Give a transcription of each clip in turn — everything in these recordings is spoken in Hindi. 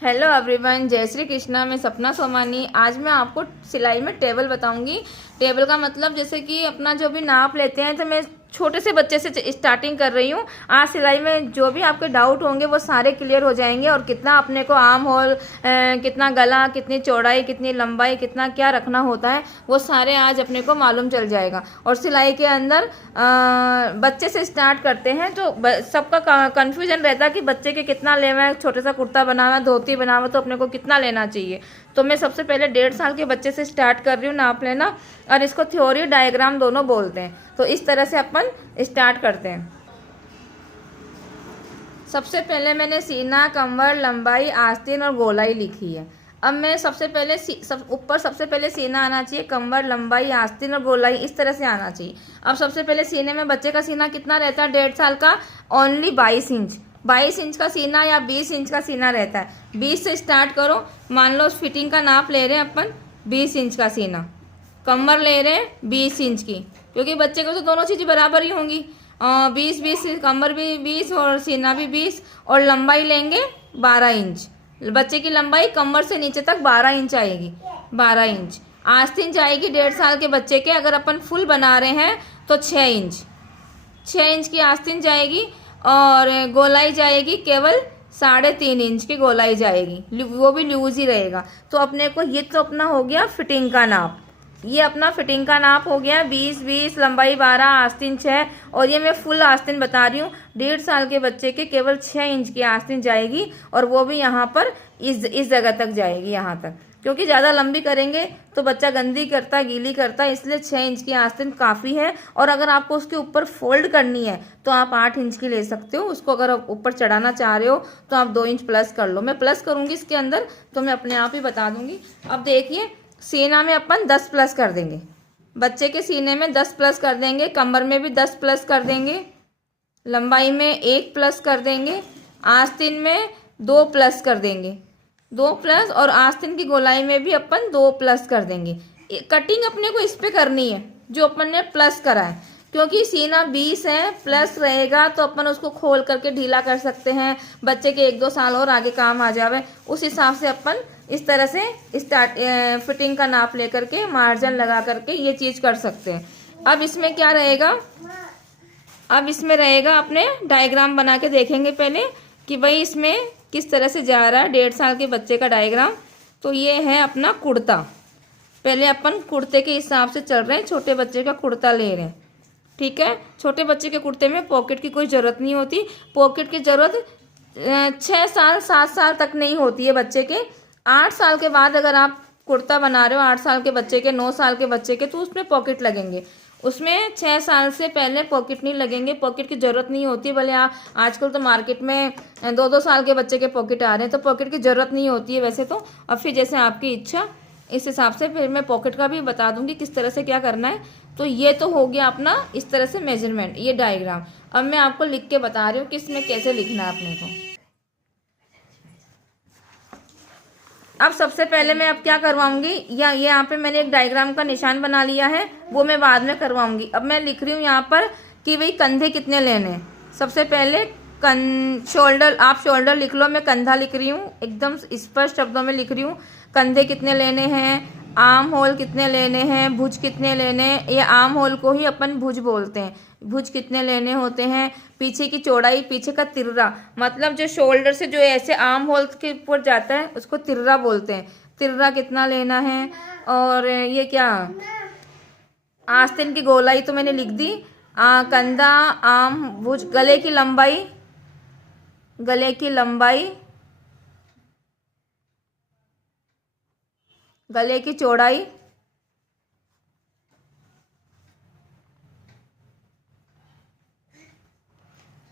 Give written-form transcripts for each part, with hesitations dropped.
हेलो एवरीवन, जय श्री कृष्णा। मैं सपना सोमानी। आज मैं आपको सिलाई में टेबल बताऊंगी। टेबल का मतलब जैसे कि अपना जो भी नाप लेते हैं, तो मैं छोटे से बच्चे से स्टार्टिंग कर रही हूँ। आज सिलाई में जो भी आपके डाउट होंगे वो सारे क्लियर हो जाएंगे, और कितना अपने को आर्म होल, कितना गला, कितनी चौड़ाई, कितनी लंबाई, कितना क्या रखना होता है, वो सारे आज अपने को मालूम चल जाएगा। और सिलाई के अंदर बच्चे से स्टार्ट करते हैं तो सबका कन्फ्यूजन रहता है कि बच्चे के कितना लेना है। छोटा सा कुर्ता बनाना है, धोती बनाना, तो अपने को कितना लेना चाहिए। तो मैं सबसे पहले 1.5 साल के बच्चे से स्टार्ट कर रही हूँ नाप लेना, और इसको थ्योरी डायग्राम दोनों बोलते हैं। तो इस तरह से अपन स्टार्ट करते हैं। सबसे पहले मैंने सीना, कमर, लंबाई, आस्तीन और गोलाई लिखी है। अब मैं सबसे पहले ऊपर सबसे पहले सीना आना चाहिए, कमर, लंबाई, आस्तीन और गोलाई इस तरह से आना चाहिए। अब सबसे पहले सीने में बच्चे का सीना कितना रहता है 1.5 साल का? Only 22 inch. 22 इंच का सीना या 20 इंच का सीना रहता है। 20 से स्टार्ट करो। मान लो फिटिंग का नाप ले रहे हैं अपन 20 इंच का सीना, कमर ले रहे हैं 20 इंच की, क्योंकि बच्चे को तो दोनों चीज़ें बराबर ही होंगी। 20 कमर भी 20 और सीना भी 20, और लंबाई लेंगे 12 इंच। बच्चे की लंबाई कमर से नीचे तक 12 इंच आएगी। 12 इंच आस्तीन जाएगी 1.5 साल के बच्चे के। अगर अपन फुल बना रहे हैं तो 6 इंच, 6 इंच की आस्तीन जाएगी। और गोलाई जाएगी केवल 3.5 इंच की गोलाई जाएगी, वो भी लूज ही रहेगा। तो अपने को ये तो अपना हो गया फिटिंग का नाप। ये अपना फिटिंग का नाप हो गया 20, लंबाई 12, आस्तीन 6। और ये मैं फुल आस्तीन बता रही हूँ। 1.5 साल के बच्चे के केवल 6 इंच की आस्तीन जाएगी, और वो भी यहाँ पर इस जगह तक जाएगी, यहाँ तक। क्योंकि ज़्यादा लंबी करेंगे तो बच्चा गंदी करता, गीली करता, इसलिए 6 इंच की आस्तीन काफ़ी है। और अगर आपको उसके ऊपर फोल्ड करनी है तो आप 8 इंच की ले सकते हो। उसको अगर आप ऊपर चढ़ाना चाह रहे हो तो आप 2 इंच प्लस कर लो। मैं प्लस करूँगी इसके अंदर, तो मैं अपने आप ही बता दूँगी। अब देखिए, सीना में अपन 10 प्लस कर देंगे, बच्चे के सीने में 10 प्लस कर देंगे, कमर में भी 10 प्लस कर देंगे, लंबाई में 1 प्लस कर देंगे, आस्तीन में 2 प्लस कर देंगे, 2 प्लस, और आस्तीन की गोलाई में भी अपन 2 प्लस कर देंगे। कटिंग अपने को इस पे करनी है जो अपन ने प्लस करा है, क्योंकि सीना 20 है, प्लस रहेगा तो अपन उसको खोल करके ढीला कर सकते हैं। बच्चे के 1-2 साल और आगे काम आ जावे, उस हिसाब से अपन इस तरह से फिटिंग का नाप लेकर के मार्जिन लगा करके ये चीज़ कर सकते हैं। अब इसमें क्या रहेगा, अब इसमें रहेगा अपने डायग्राम बना के देखेंगे पहले कि भाई इसमें किस तरह से जा रहा है 1.5 साल के बच्चे का डायग्राम। तो ये है अपना कुर्ता। पहले अपन कुर्ते के हिसाब से चल रहे हैं, छोटे बच्चे का कुर्ता ले रहे हैं, ठीक है। छोटे बच्चे के कुर्ते में पॉकेट की कोई ज़रूरत नहीं होती। पॉकेट की ज़रूरत 6 साल 7 साल तक नहीं होती है बच्चे के। 8 साल के बाद अगर आप कुर्ता बना रहे हो 8 साल के बच्चे के, 9 साल के बच्चे के, तो उसमें पॉकेट लगेंगे। उसमें 6 साल से पहले पॉकेट नहीं लगेंगे, पॉकेट की ज़रूरत नहीं होती। भले आप आजकल तो मार्केट में 2-2 साल के बच्चे के पॉकेट आ रहे हैं, तो पॉकेट की ज़रूरत नहीं होती है वैसे तो। अब फिर जैसे आपकी इच्छा, इस हिसाब से फिर मैं पॉकेट का भी बता दूंगी किस तरह से क्या करना है। तो ये तो हो गया अपना इस तरह से मेजरमेंट, ये डायग्राम। अब मैं आपको लिख के बता रही हूँ कि इसमें कैसे लिखना है अपने को। अब सबसे पहले मैं अब क्या करवाऊंगी, या ये यहाँ पे मैंने एक डायग्राम का निशान बना लिया है, वो मैं बाद में करवाऊंगी। अब मैं लिख रही हूँ यहाँ पर कि भाई कंधे कितने लेने हैं। सबसे पहले शोल्डर, आप शोल्डर लिख लो, मैं कंधा लिख रही हूँ, एकदम स्पष्ट शब्दों में लिख रही हूँ। कंधे कितने लेने हैं, आर्म होल कितने लेने हैं, भुज कितने लेने हैं। ये आर्म होल को ही अपन भुज बोलते हैं। भुज कितने लेने होते हैं, पीछे की चौड़ाई, पीछे का तिर्रा, मतलब जो शोल्डर से जो ऐसे आर्म होल के ऊपर जाता है उसको तिर्रा बोलते हैं। तिर्रा कितना लेना है। और ये क्या, आस्तीन की गोलाई तो मैंने लिख दी। कंधा, आर्म, भुज, गले की लंबाई, गले की लंबाई, गले की चौड़ाई,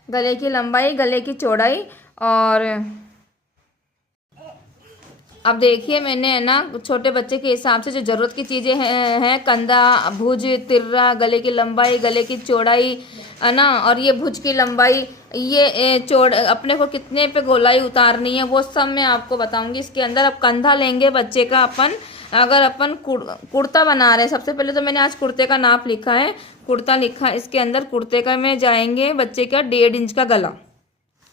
गले की लंबाई, गले की चौड़ाई। और अब देखिए, मैंने है ना छोटे बच्चे के हिसाब से जो ज़रूरत की चीज़ें हैं कंधा, भुज, तिर्रा, गले की लंबाई, गले की चौड़ाई, है ना। और ये भुज की लंबाई, ये अपने को कितने पे गोलाई उतारनी है, वो सब मैं आपको बताऊंगी इसके अंदर। अब कंधा लेंगे बच्चे का अपन, अगर अपन कुर्ता बना रहे हैं, सबसे पहले तो मैंने आज कुर्ते का नाप लिखा है, कुर्ता लिखा। इसके अंदर कुर्ते का में जाएंगे बच्चे का 1.5 इंच का गला,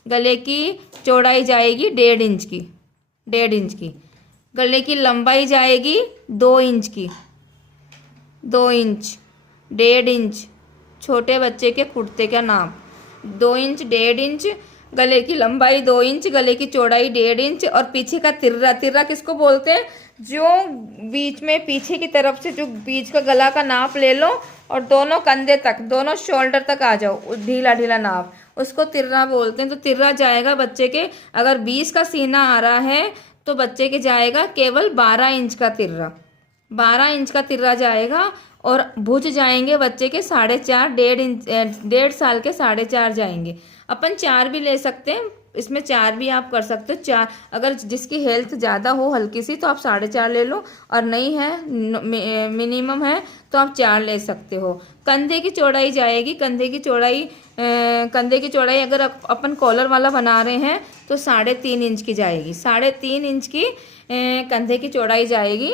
गले की चौड़ाई जाएगी 1.5 इंच की, 1.5 इंच की। गले की लंबाई जाएगी 2 इंच की, 2 इंच, 1.5 इंच, छोटे बच्चे के कुर्ते का नाप 2 इंच, 1.5 इंच, गले की लंबाई 2 इंच, गले की चौड़ाई 1.5 इंच, और पीछे का तिर्रा, तिर्रा किसको बोलते हैं, जो बीच में पीछे की तरफ से जो बीच का गला का नाप ले लो और दोनों कंधे तक, दोनों शोल्डर तक आ जाओ, ढीला ढीला नाप, उसको तिर्रा बोलते हैं। तो तिर्रा जाएगा बच्चे के, अगर 20 का सीना आ रहा है तो बच्चे के जाएगा केवल 12 इंच का तिर्रा, 12 इंच का तिर्रा जाएगा। और भुज जाएंगे बच्चे के 4.5, 1.5 इंच, 1.5 साल के 4.5 जाएंगे। अपन 4 भी ले सकते हैं, इसमें 4 भी आप कर सकते हो। 4 अगर जिसकी हेल्थ ज़्यादा हो हल्की सी तो आप 4.5 ले लो, और नहीं है मिनिमम है तो आप 4 ले सकते हो। कंधे की चौड़ाई जाएगी, कंधे की चौड़ाई अगर अपन कॉलर वाला बना रहे हैं तो 3.5 इंच की जाएगी, 3.5 इंच की कंधे की चौड़ाई जाएगी।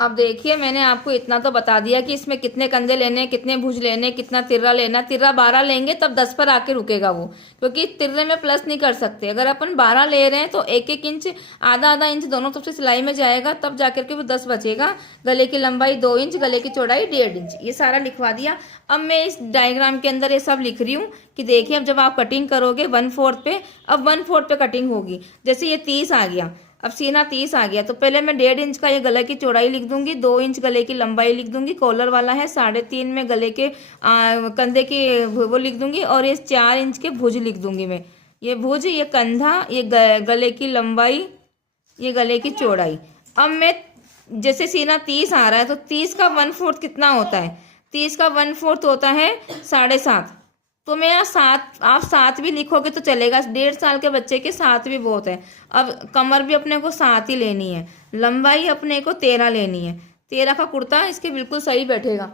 अब देखिए मैंने आपको इतना तो बता दिया कि इसमें कितने कंधे लेने, कितने भुज लेने, कितना तिर्रा लेना। तिर्रा 12 लेंगे तब 10 पर आके रुकेगा वो, क्योंकि तिर्रे में प्लस नहीं कर सकते। अगर अपन 12 ले रहे हैं तो 1-1 इंच, आधा आधा इंच दोनों तरफ से सिलाई में जाएगा, तब जाकर के वो 10 बचेगा। गले की लंबाई 2 इंच, गले की चौड़ाई 1.5 इंच, ये सारा लिखवा दिया। अब मैं इस डायग्राम के अंदर ये सब लिख रही हूँ कि देखिए अब जब आप कटिंग करोगे 1/4 पे, अब 1/4 पे कटिंग होगी। जैसे ये 30 आ गया, अब सीना 30 आ गया तो पहले मैं 1.5 इंच का ये गले की चौड़ाई लिख दूंगी, 2 इंच गले की लंबाई लिख दूंगी, कॉलर वाला है 3.5 में गले के कंधे की वो लिख दूंगी, और ये 4 इंच के भुज लिख दूंगी मैं। ये भुज, ये कंधा, ये गले की लंबाई, ये गले की चौड़ाई। अब मैं जैसे सीना 30 आ रहा है तो 30 का 1/4 कितना होता है, 30 का 1/4 होता है 7.5। तो मैं यहाँ 7, आप 7 भी लिखोगे तो चलेगा, 1.5 साल के बच्चे के 7 भी बहुत है। अब कमर भी अपने को 7 ही लेनी है, लंबाई अपने को 13 लेनी है। 13 का कुर्ता इसके बिल्कुल सही बैठेगा,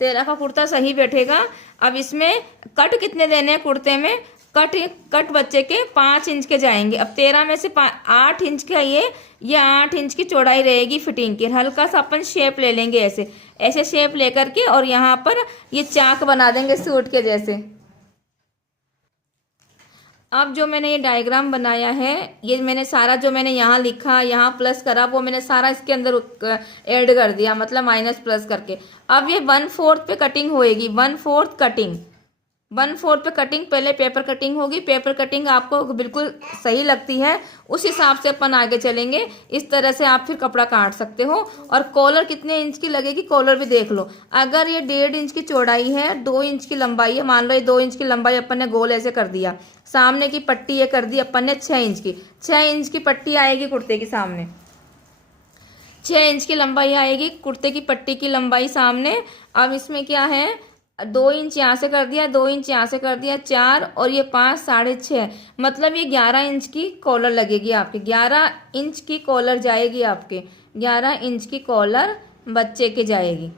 13 का कुर्ता सही बैठेगा। अब इसमें कट कितने देने हैं कुर्ते में, कट बच्चे के 5 इंच के जाएंगे। अब 13 में से 8 इंच का ये 8 इंच की चौड़ाई रहेगी फिटिंग की। हल्का सा अपन शेप ले लेंगे, ऐसे ऐसे शेप लेकर के, और यहाँ पर ये चाक बना देंगे सूट के जैसे। अब जो मैंने ये डायग्राम बनाया है, ये मैंने सारा जो मैंने यहाँ लिखा, यहाँ प्लस करा, वो मैंने सारा इसके अंदर ऐड कर दिया, मतलब माइनस प्लस करके। अब ये 1/4 पे कटिंग होएगी, 1/4 कटिंग, 1/4 पे कटिंग। पहले पेपर कटिंग होगी, पेपर कटिंग आपको बिल्कुल सही लगती है उस हिसाब से अपन आगे चलेंगे। इस तरह से आप फिर कपड़ा काट सकते हो। और कॉलर कितने इंच की लगेगी, कॉलर भी देख लो। अगर ये 1.5 इंच की चौड़ाई है, 2 इंच की लंबाई है, मान लो ये 2 इंच की लंबाई अपन ने गोल ऐसे कर दिया, सामने की पट्टी ये कर दी अपन ने 6 इंच की, 6 इंच की पट्टी आएगी कुर्ते की सामने, 6 इंच की लंबाई आएगी कुर्ते की पट्टी की लंबाई सामने। अब इसमें क्या है, 2 इंच यहाँ से कर दिया, 2 इंच यहाँ से कर दिया, 4 और ये 5, 6.5, मतलब ये 11 इंच की कॉलर लगेगी आपके, 11 इंच की कॉलर जाएगी आपके, 11 इंच की कॉलर बच्चे के जाएगी।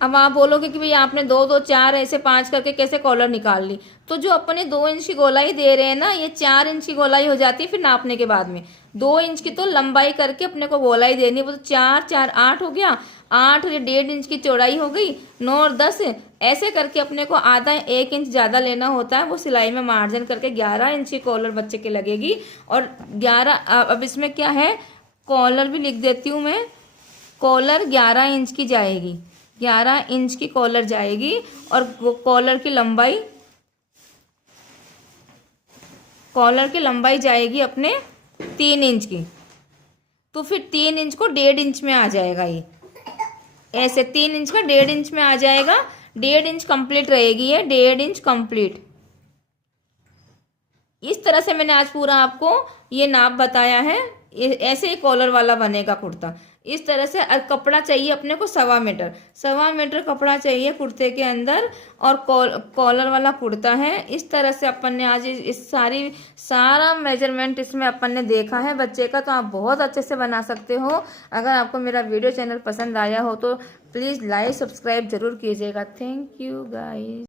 अब आप बोलोगे कि भाई आपने 2, 2, 4 ऐसे 5 करके कैसे कॉलर निकाल ली, तो जो अपने 2 इंच की गोलाई दे रहे हैं ना, ये 4 इंच की गोलाई हो जाती है फिर नापने के बाद में। 2 इंच की तो लंबाई करके अपने को गोलाई देनी, वो तो 4, 4, 8 हो गया, 8 और 1.5 इंच की चौड़ाई हो गई, 9 और 10 ऐसे करके अपने को आधा 1 इंच ज़्यादा लेना होता है, वो सिलाई में मार्जिन करके 11 इंच की कॉलर बच्चे के लगेगी। और 11, अब इसमें क्या है, कॉलर भी लिख देती हूँ मैं, कॉलर 11 इंच की जाएगी, 11 इंच की कॉलर जाएगी। और कॉलर की लंबाई जाएगी अपने 3 इंच की, तो फिर 3 इंच को 1.5 इंच में आ जाएगा, ये ऐसे 3 इंच का 1.5 इंच में आ जाएगा, 1.5 इंच कंप्लीट रहेगी ये, 1.5 इंच कंप्लीट। इस तरह से मैंने आज पूरा आपको ये नाप बताया है, ऐसे ही कॉलर वाला बनेगा कुर्ता। इस तरह से कपड़ा चाहिए अपने को 1.25 मीटर, 1.25 मीटर कपड़ा चाहिए कुर्ते के अंदर, और कॉलर वाला कुर्ता है। इस तरह से अपन ने आज इस सारा मेजरमेंट इसमें अपन ने देखा है बच्चे का, तो आप बहुत अच्छे से बना सकते हो। अगर आपको मेरा वीडियो चैनल पसंद आया हो तो प्लीज़ लाइक सब्सक्राइब जरूर कीजिएगा। Thank you guys.